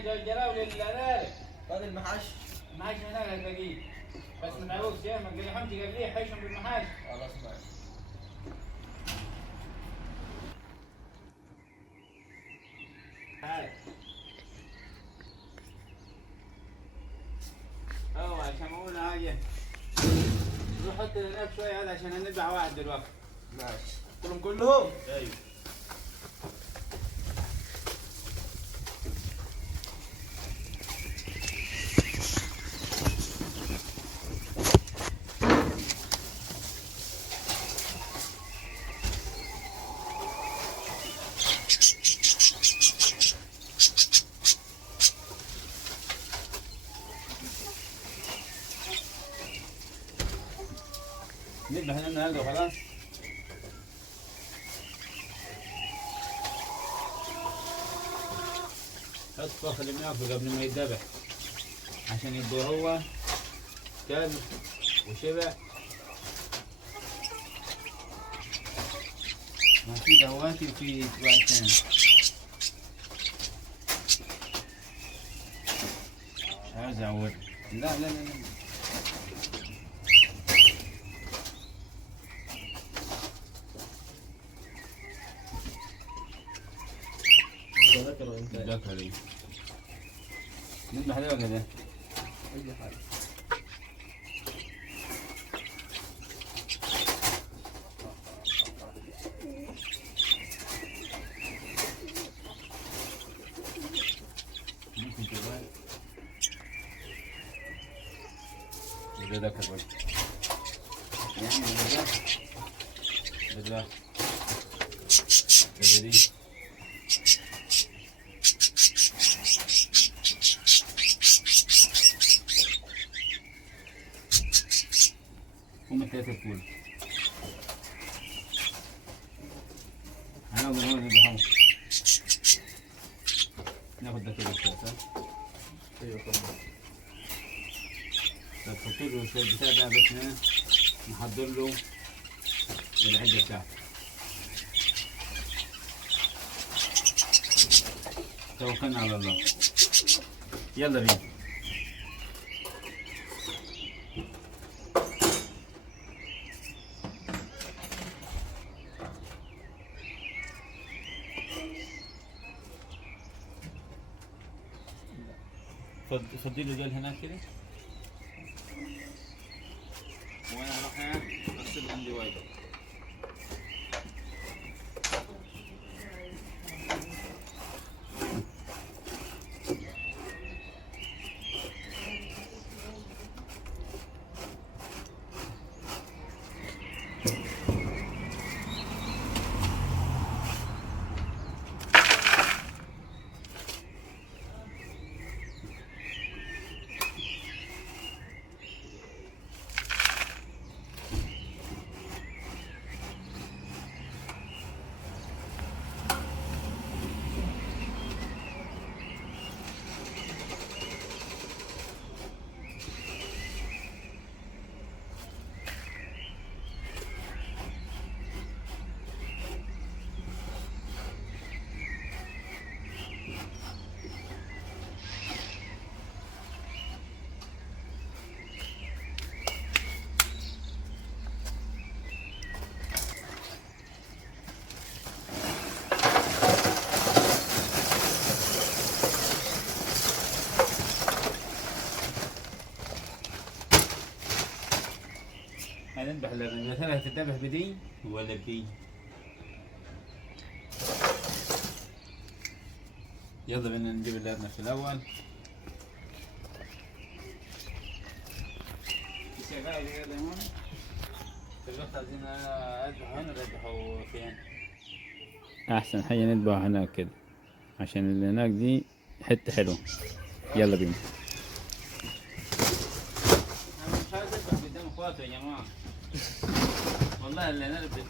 انا الجراوي للارانب. هذا المحاش. المحاش من هناك هتلاقيه. بس ما تعوقش يا ما قال حمتي قبليه حيشهم بالمحاش. خلاص ماشي. تعال. عشان اقول حاجه. روح حط هناك شويه هذا عشان هنذبح واحد دلوقتي. ماشي. كلهم؟ ايوه. نذبح لنا هذا وخلاص. حط فخ اللي بناكله قبل ما يتذبح عشان يبقى هو كل وشبع. ما في دهواتي وفي واحد ثاني. عاوز اعود. لا لا لا لا. ذكر لي. نذبح عليه ولا لا؟ اي حاجه. ممكن تبغى. إذا ذكر بس. يعني بدأ. بدأ. هم ثلاثة فول. أنا أقول هون نذبحهم. ناخذ ذاك الثلاثة. ايوه طبعا. تحط له شوية بتاع ده بس نحضر له العدة بتاعته. توكلنا على الله. يلا بينا. فضي له جل هناك كده. وانا هروح اغسل عندي وايد. هنذبح مثلا هتذبح بدي ولا بدي؟ يلا بدنا نجيب اللبنة في الأول. في شغال هذا هون. دلوقتي عايزين أذبح هون ولا أذبحه فين؟ أحسن حاجة نذبح هناك كده عشان اللي هناك دي حتة حلوة. يلا بينا. أنا مش عايز أذبح قدام إخواتي يا جماعة. والله اللي أنا تحكي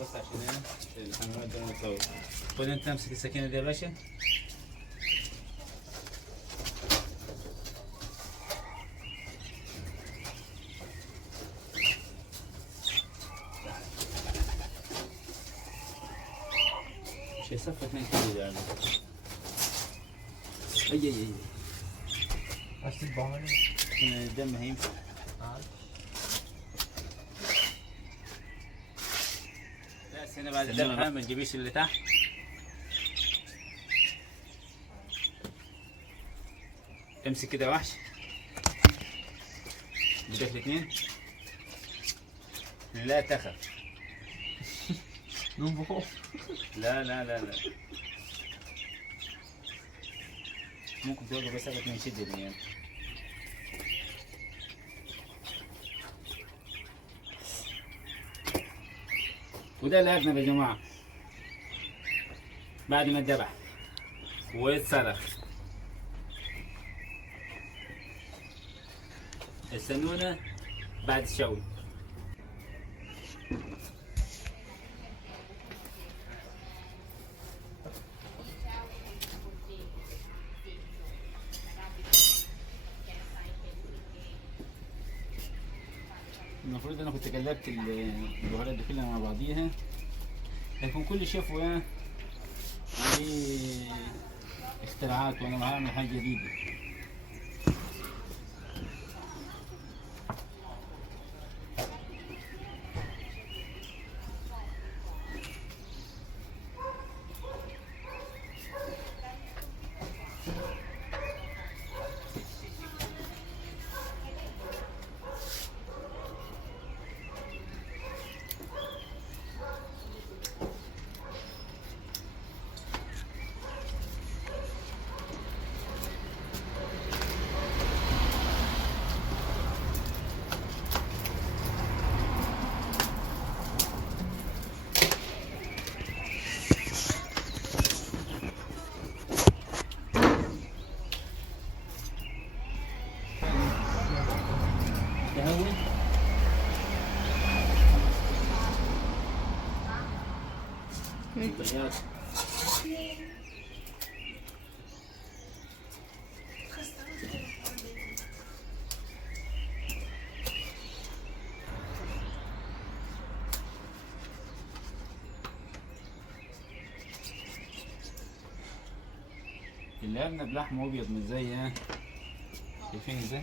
بس عشان الحمامات دول نصور. خد أنت امسك السكينة دي يا باشا. صفة 2 كيلو يعني. اي عايز تذبحه هنا؟ الدم هيمشي. بس هنا بعد الذبحة ما تجيبيش اللي تحت. امسك كده وحش بدك الاثنين. لا تخف. ننفخه. لا لا لا لا، ممكن توقف بس قبل ما يشد يعني. وده الأرنب يا جماعة بعد ما اتذبح ويتصرخ. استنونا بعد الشوي. المفروض انا كنت قلبت البهارات دي كلها مع بعضيها، هيكون كل شيف وليه اختراعات وانا بعمل حاجه جديده. تهوي بياض. الأرنب لحمه أبيض مش زي شايفين ازاي؟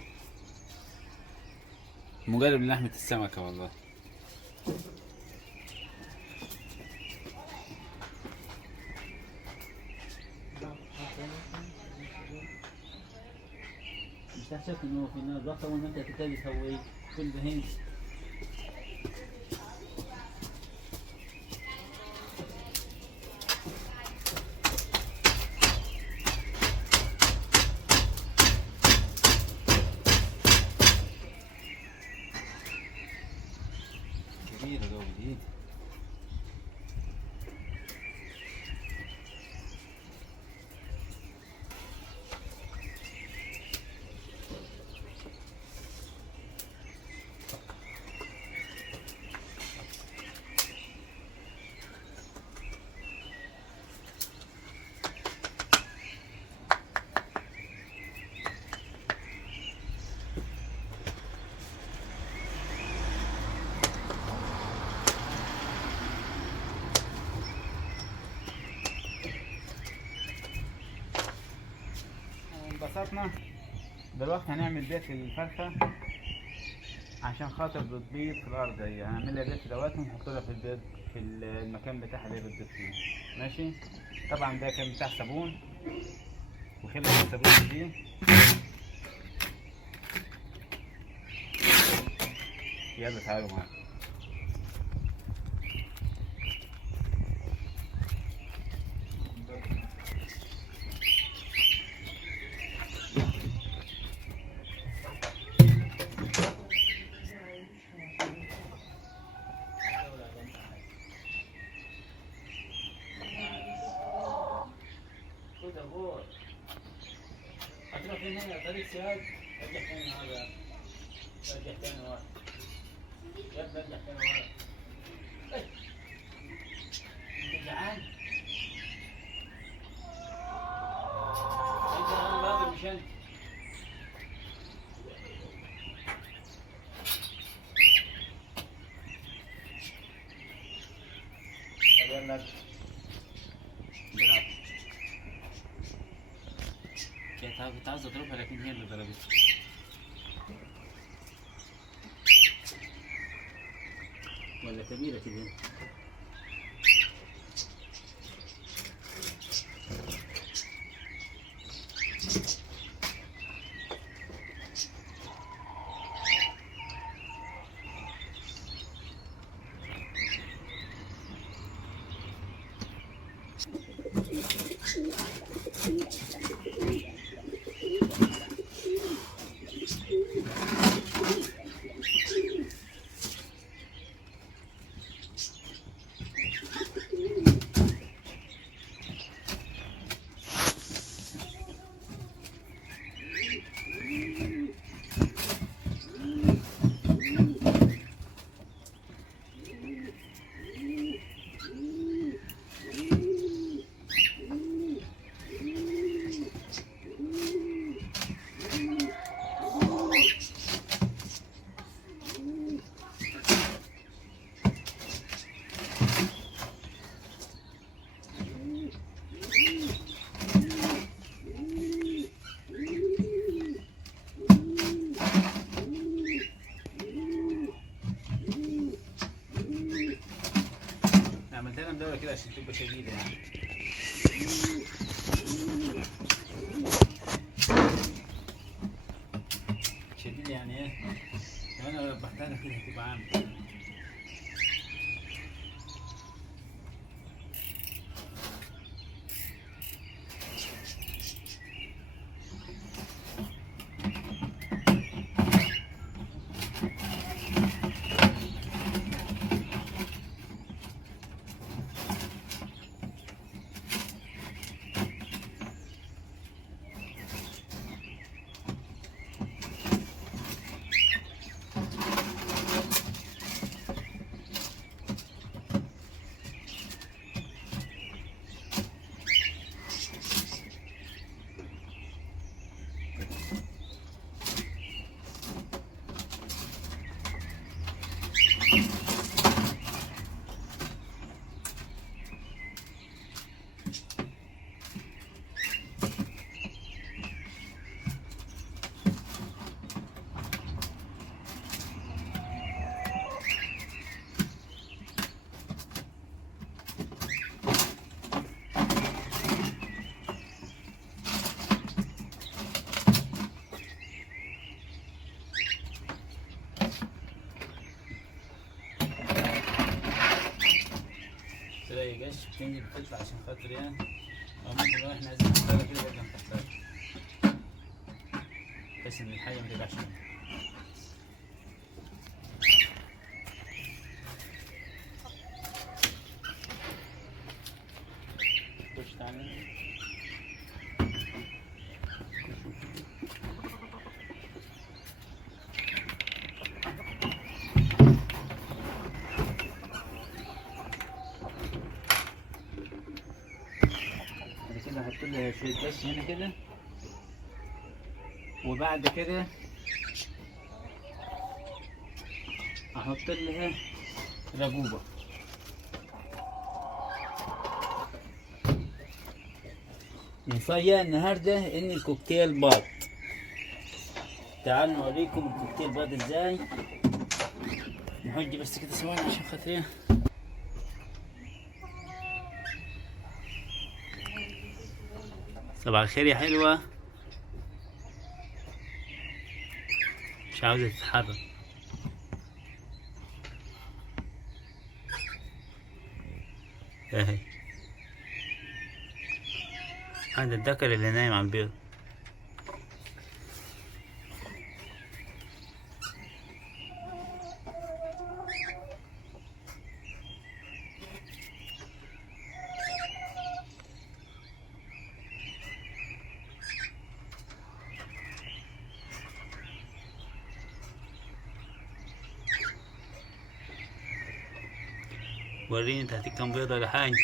مقارب للحمة السمكة والله. مش تحسب انه في ناس ضغطة وان انت تبتدي تسوي كل بهين. كبيرة لو جديد. انبسطنا. دلوقتي هنعمل بيت للفرخة عشان خاطر بتبيض في الأرض. هي هنعمل لها بيت دلوقتي ونحط لها في البيض في المكان بتاعها اللي هي بتبيض فيه. ماشي. طبعا ده كان بتاع صابون وخلة الصابون دي. يلا تعالوا معايا. خد أبوك. هتروح فين هنا طريق سياد؟ ارجع تاني هذا. ارجع تاني ورا. يا ابني ارجع تاني ورا. إيه. انت جعان؟ انت جعان برضه مش انت؟ طب يلا كنت عاوز اضربها لكن هي اللي ضربتني. ولا كبيرة كده. عملت لها مدورة كده عشان تبقى شديدة يعني. شديدة يعني ايه؟ لو انا ربحتها لها كده هتبقى عاملة. تلاقي قش بتنزل بتطلع عشان خاطر يعني، او ممكن لو احنا عايزين نختارها كده برضه نختارها بحيث ان الحاجة ما تبقاش منها. خش تعالى. كده هحط لها شوية قش هنا كده، وبعد كده احط لها رجوبة. نفاجأ النهارده ان الكوكتيل باط. تعالوا نوريكم الكوكتيل باط ازاي. نحج بس كده ثواني عشان خاطرين. صباح الخير يا حلوة. مش عاوزة تتحرك. اهي هذا الذكر اللي نايم على البيض. وريني انت هتيك كام بيضة ولا حاجة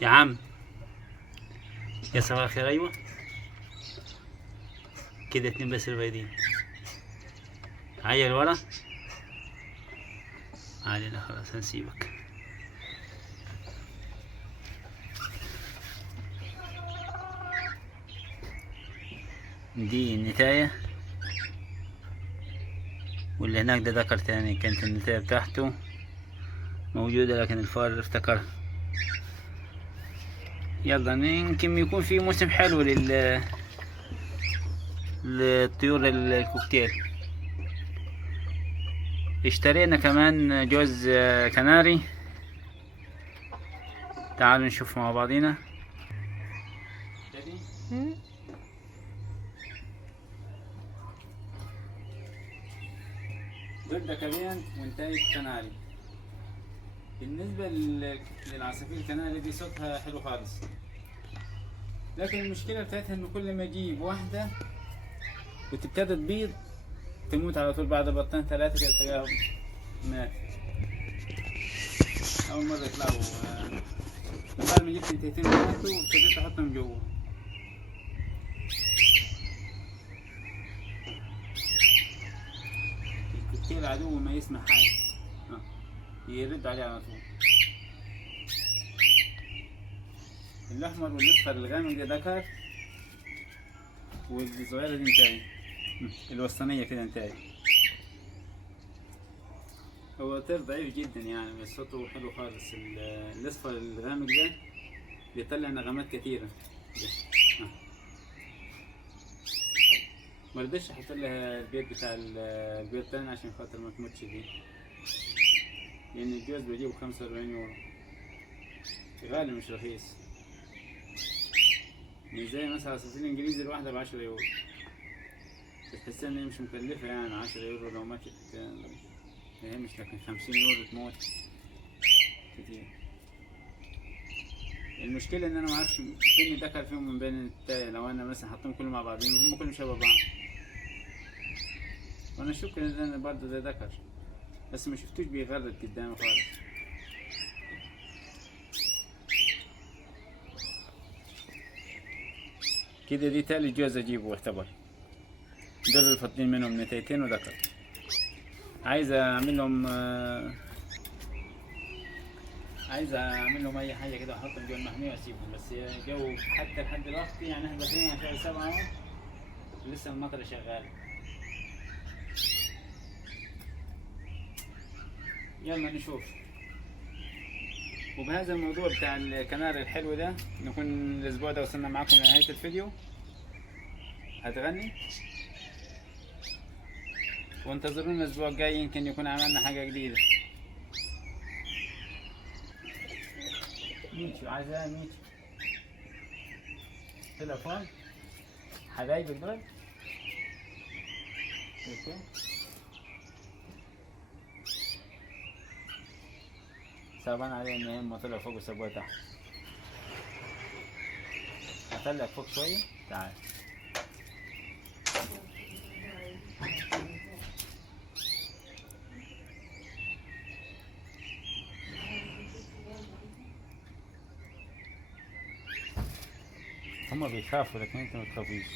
يا عم. يا صباح الخير. ايوه كده 2 بس البايدين. عيل ورا علينا خلاص هنسيبك. دي النتاية، واللي هناك ده ذكر تاني كانت النتاية بتاعته موجودة لكن الفار افتكرها. يلا يمكن يكون في موسم حلو للطيور الكوكتيل. اشترينا كمان جوز كناري، تعالوا نشوف مع بعضينا. ضد كمان وانتاج كناري. بالنسبة للعصافير الكناري دي صوتها حلو خالص، لكن المشكلة بتاعتها انه كل ما اجيب واحدة وتبتدي تبيض تموت على طول بعد بطين 3 كده تلاقيها مات. أول مرة يطلعوا بعد ما جبت انتيتين ماتوا وابتديت أحطهم جوا. الكوكتيل عدو ما يسمع حاجة يرد عليه على طول. الأحمر والأصفر الغامق ده ذكر، والصغيرة دي انتاي، الوسطانية كده انتاي. هو طير ضعيف جدا يعني بس صوته حلو خالص. الأصفر الغامق ده بيطلع نغمات كتيرة. مرضيش احط لها البيض بتاع البيض تاني عشان خاطر ما تموتش دي، لأن الجوز بجيبه 45 يورو، غالي مش رخيص. مش زي مثلا عصافير الإنجليزي الواحدة ب10 يورو، بتحسها إن هي مش مكلفة يعني. 10 يورو لو ماتت هي مش، لكن 50 يورو تموت كتير. المشكلة إن أنا معرفش فين ذكر فيهم من بين التاية. لو أنا مثلا حطيهم كلهم مع بعضهم هم كلهم شبه بعض، وأنا أشك إن أنا برضه ده ذكر بس ما شفتوش بيغرد قدامي خالص. كده دي تالي جوز أجيبه يعتبر. دول اللي فاضلين منهم نتايتين وذكر. عايز أعمل لهم أي حاجة كده أحطهم جوا المحمية وأسيبهم، بس جو حتى لحد دلوقتي يعني إحنا داخلين على شهر 7 أهو لسه المطر شغال. يلا نشوف. وبهذا الموضوع بتاع الكناري الحلو ده نكون الأسبوع ده وصلنا معاكم لنهاية الفيديو. هتغني وانتظرونا الأسبوع الجاي، يمكن يكون عملنا حاجة جديدة. ميتشو عايزاه ميتشو تليفون حبايبك دول. اوكي صعبان عليه ان هم طلعوا فوق وسابوها تحت. هطلعك فوق شوية. تعال هما بيخافوا لكن انت ما تخافيش.